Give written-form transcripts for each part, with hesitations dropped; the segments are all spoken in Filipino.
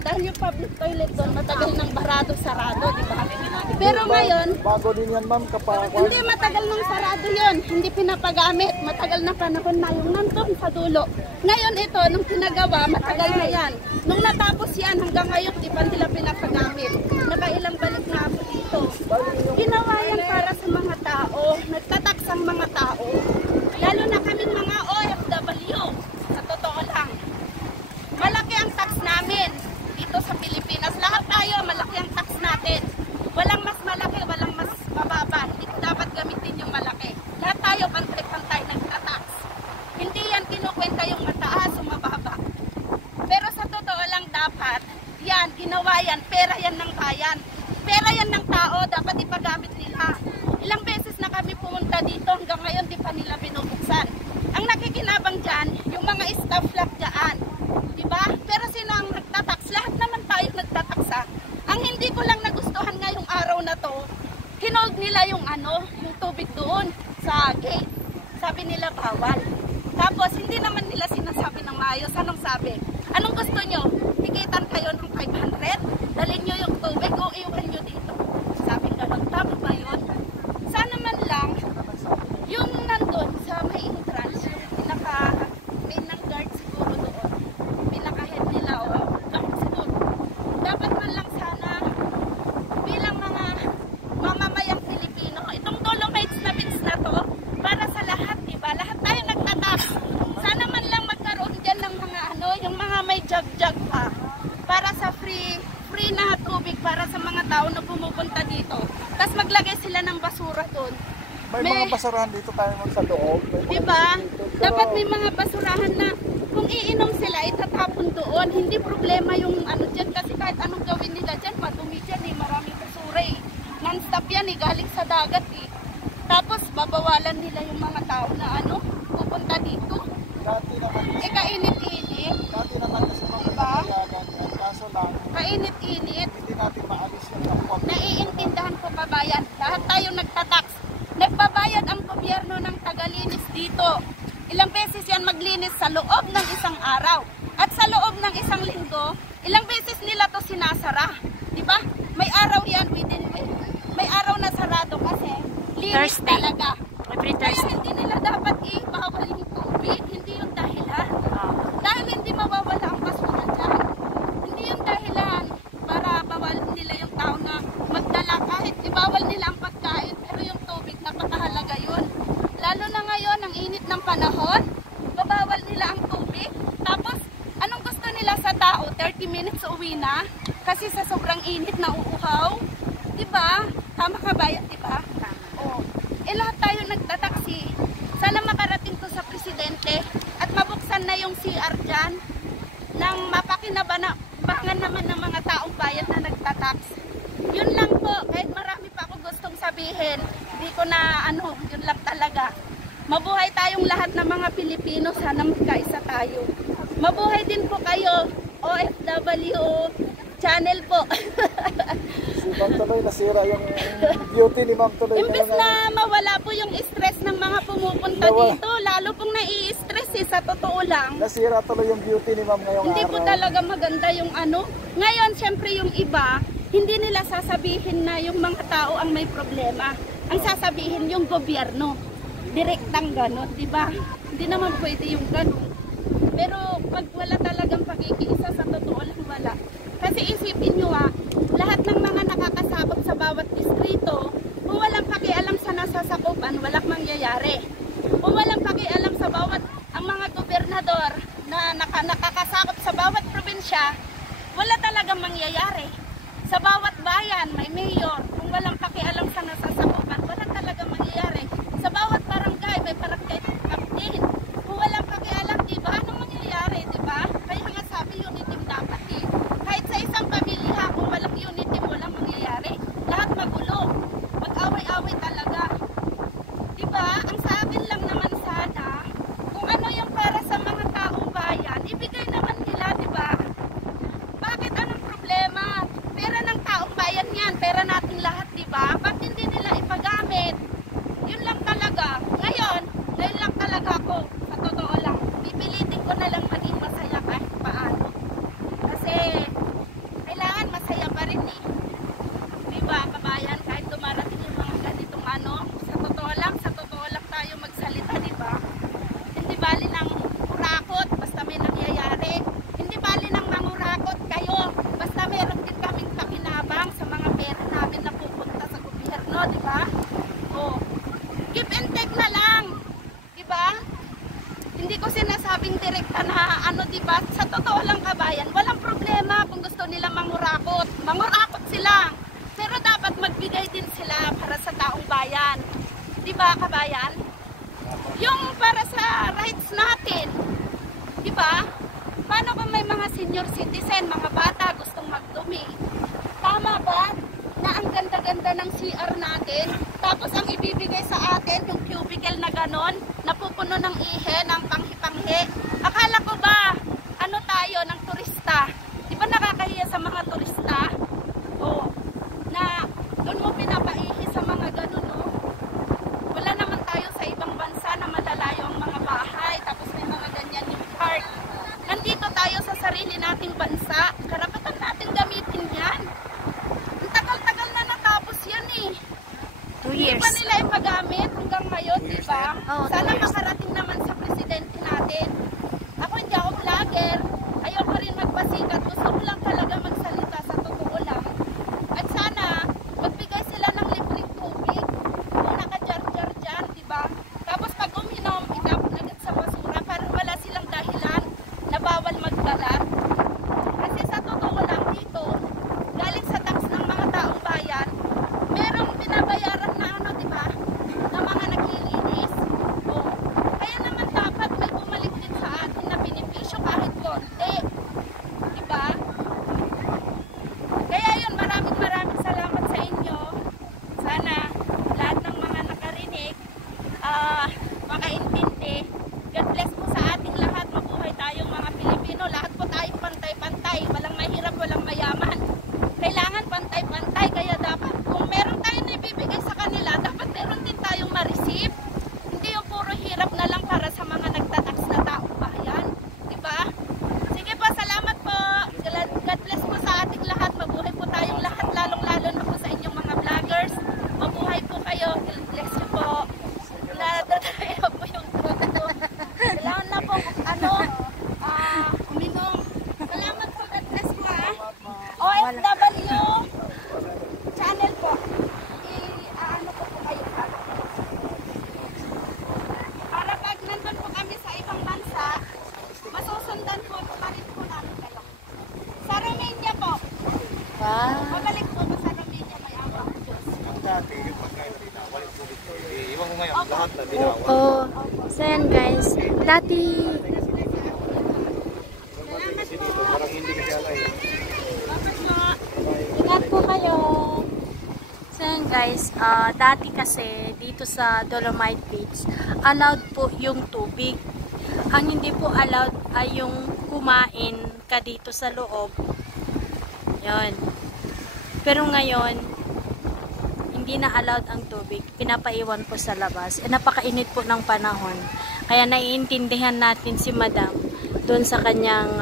dahil yung public toilet doon matagal nang sarado, di ba? Pero ngayon, bago din yan ma'am kapag... Hindi, matagal nang sarado yun. Hindi pinapagamit. Matagal na panahon na yung nandun sa dulo. Ngayon ito, nung pinagawa, matagal na yan. Nung natapos yan, hanggang ngayon, di pa nila pinapagamit. Nakailang balik na ako dito. Ginawa yan para sa mga tao. Nagtataks ang mga tao. Lalo na kaming mga OFW. Sa totoo lang. Malaki ang tax namin dito sa Pilipinas. Lahat tayo, malaki ang tax natin. Walang mas malaki, walang mas mababa. Hindi dapat gamitin yung malaki. Lahat tayo pantay-pantay nagtatax. Hindi yan kinukwenta yung mataas o mababa. Pero sa totoo lang dapat, yan, ginawa yan, pera yan ng bayan. Pera yan ng tao, dapat ipagamit nila. Ilang beses na kami pumunta dito, hanggang ngayon di pa nila binubuksan. Ang nakikinabang dyan, yung mga staff lang dyan. Diba? Pero sino ang nagtatax? Lahat naman tayo nagtataksa. Ang hindi ko lang nagustuhan ngayong araw na to, hinold nila yung yung tubig doon sa gate. Sabi nila bawal. Tapos hindi naman nila sinasabi ng maayos. Anong sabi? Anong gusto nyo? Tikitan kayo ng 500? Dalhin nyo yung tubig o iwan nyo dito. Sabi ganun. Tama ba yun? Sana man lang, yung nandun sa may entrance, yung pinaka-main ng guard siguro doon, pinaka-head nila o siguro. Dapat man lang sana, bilang mga mamamayang Pilipino, itong Dolomites na bits na to, para sa lahat, diba? Lahat tayo nagtatas. Sana man lang magkaroon dyan ng mga yung mga may jug-jug pa, para sa free na tubig para sa mga tao na pumupunta dito. Tapos maglagay sila ng basura doon. May mga basurahan dito tayo sa loob. Diba? Dapat may mga basurahan na kung iinom sila, itatapon doon. Hindi problema yung dyan kasi kahit anong gawin nila dyan, madumi dyan eh. Maraming basura eh. Non-stop yan eh, galing sa dagat eh. Tapos babawalan nila yung mga tao na pupunta dito. Dati naman. Kainit-init. Dati naman kasi mga diba? Kaso lang. Kainit-init. Hindi natin maalis yung kapag. Naiintindahan ko kabayan. Lahat tayo nagtatax. Nagbabayad ang gobyerno ng tagalinis dito. Ilang beses yan maglinis sa loob ng isang araw. At sa loob ng isang linggo, ilang beses nila to sinasara. Diba? May araw yan within week. May araw na sarado kasi linis Thursday. talaga. Every Kaya Thursday. hindi nila dapat ibawal yung tubig. Hindi yung dahilan. Dahil hindi mawawala ang basura dyan. Hindi yung dahilan para bawalin nila yung tao na magdala. Kahit ibawal nila ang pagkain, pero yung tubig, napakahalaga yun. Lalo na ngayon, ang init ng panahon, babawal nila ang tubig. Tapos, anong gusto nila sa tao? 30 minutes uwi na? Kasi sa sobrang init na uuhaw. Diba? Tama ka ba yan, diba? Oo. Lahat tayo nagtataksi. Sana makarating to sa presidente at mabuksan na yung CR dyan nang mapakinabangan naman ng mga taong bayan na nagtatax. Yun lang po. Kahit marami pa ako gustong sabihin, hindi ko na yun lang talaga. Mabuhay tayong lahat ng mga Pilipino. Sana magkaisa tayo. Mabuhay din po kayo, OFW channel po. Si Ma'am tuloy nasira yung beauty ni Ma'am tuloy. Imbes na mawala po yung stress ng mga pumupunta dito, lalo pong nai-stress sa totoo lang. Nasira tuloy yung beauty ni Ma'am ngayong Hindi araw. po talaga maganda yung Ngayon, syempre yung iba, hindi nila sasabihin na yung mga tao ang may problema. Ang sasabihin yung gobyerno. Direktang gano'n, di ba? Hindi naman pwede yung gano'n. Pero pag wala talagang pakikiisa, sa totoo lang wala. Kasi isipin nyo lahat ng mga nakakasakop sa bawat distrito, kung walang pakialam sa nasasakupan, walang mangyayari. Kung walang pakialam sa ang mga gobernador na nakakasakop sa bawat probinsya, wala talagang mangyayari. Sa bawat bayan, may mayor. Kung walang pakialam sa nasasakupan, wala talagang mangyayari. Sa bawat barangay, may barangay captain. Kung walang pakialam, diba? Anong mangyayari, diba? Kaya nga sabi, unity dapat eh. Kahit sa isang pamilya, kung walang unity, walang mangyayari. Lahat magulo. Mag-away-away talaga. Diba? Ang sa akin lang naman sana, kung ano yung para sa mga taong bayan, ibigay naman nila, diba? Bakit anong problema? Pera ng taong bayan yan. Pera natin lahat, diba? Bakit hindi nila ipagamit? Yun lang talaga. Ngayon lang talaga ako. Sa totoo lang. Pipilitin ko na lang maging masaya kahit paano. Kasi ba, kabayan? Yung para sa rights natin. Di ba? Paano kung may mga senior citizen, mga bata gustong magdumi? Tama ba na ang ganda-ganda ng CR natin, tapos ang ibibigay sa atin yung cubicle na ganon, napupuno ng ihe, ng panghi-panghi? Akala ko ba, ano tayo, ng turista? Di ba nakakahiya sa mga turista? O, na doon mo pinapaihi sa mga ganon, no? Wala naman tayo sa ibang bansa na malalayo ang mga bahay, tapos may mga ganyan yung park. Nandito tayo sa sarili nating bansa, karapatan natin gamitin yan. Ang tagal-tagal na natapos yan eh. 2 years. Hindi pa nila ipagamit hanggang ngayon, di ba? Oh, 2 Sana years. makarating naman sa presidente natin. Ako hindi ako vlogger, ayoko rin magpasikat, gusto ko lang talaga magsalita sa totoo lang. At sana, magbigay sila ng libreng tubig, kung naka-jar-jar dyan, di ba? Tapos pag uminom, itap agad sa basura para wala silang dahilan na bawal magdala. Kasi sa totoo lang dito, galing sa tax ng mga taong bayan, merong binabayaran na ano, di ba? Na mga naglilinis. O, kaya naman dapat may bumalik din sa atin na benepisyo kahit konti. Di ba? Kaya yun, maraming salamat sa inyo. Sana lahat ng mga nakarinig, makaintindi. God bless po sa ating lahat. Mabuhay tayong mga Pilipino. Lahat po tayo pantay-pantay. Walang mahirap, walang mayaman. Kailangan pantay-pantay. Kaya dapat, kung meron tayo na ibibigay sa kanila, dapat meron din tayong ma-receive. Hindi yung puro hirap na lang para sa mga nagtatax na taong bayan. Diba? Sige po, salamat po. God bless po sa ating lahat. Mabuhay po tayong lahat. Lalong-lalo na po sa inyong mga vloggers. Mabuhay po kayo. God bless you po. Nadadaya po yung throat ko. Kailangan na po, uminom. Salamat po. God bless po, ha. OFW channel po. I-ano ko po kayo, ha. Para pag nandun po kami sa ibang bansa, masusundan po pa rin po namin kayo. Sa Romania po. Wow. Mabalik po ko sa Romania, may awa ko Diyos. Iwan ko ngayon, lahat na binawa. Oo. So yan guys, dati Kasi dito, parang hindi kasi alay. Bakit po? ingat po kayo. So yan guys, dati kasi dito sa Dolomite Beach, allowed po yung tubig. Ang hindi po allowed ay yung kumain ka dito sa loob. Yon. Pero ngayon, hindi na allowed ang tubig. Pinapaiwan po sa labas. Napakainit po ng panahon. Kaya naiintindihan natin si Madam doon sa kanyang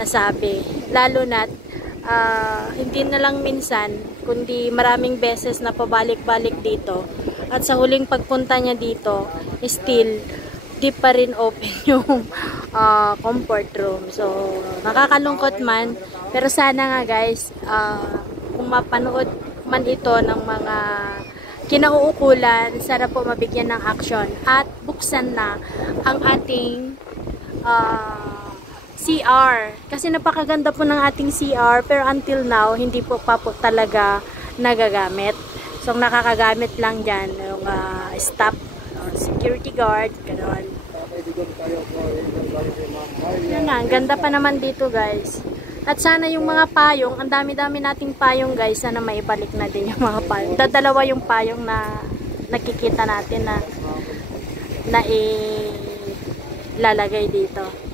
nasabi. Lalo na't hindi na lang minsan, kundi maraming beses na pabalik-balik dito. At sa huling pagpunta niya dito, still, di pa rin open yung comfort room. So, nakakalungkot man. Pero sana nga guys, kung mapanood man ito ng mga kinauukulan, sana po mabigyan ng action at buksan na ang ating CR. Kasi napakaganda po ng ating CR, pero until now, hindi po pa po talaga nagagamit. So, ang nakakagamit lang dyan, yung staff, security guard, gano'n. Yan nga, ang ganda pa naman dito guys. At sana yung mga payong, ang dami-dami nating payong guys, sana maibalik na din yung mga payong. Dadalawa yung payong na nakikita natin na ilalagay dito.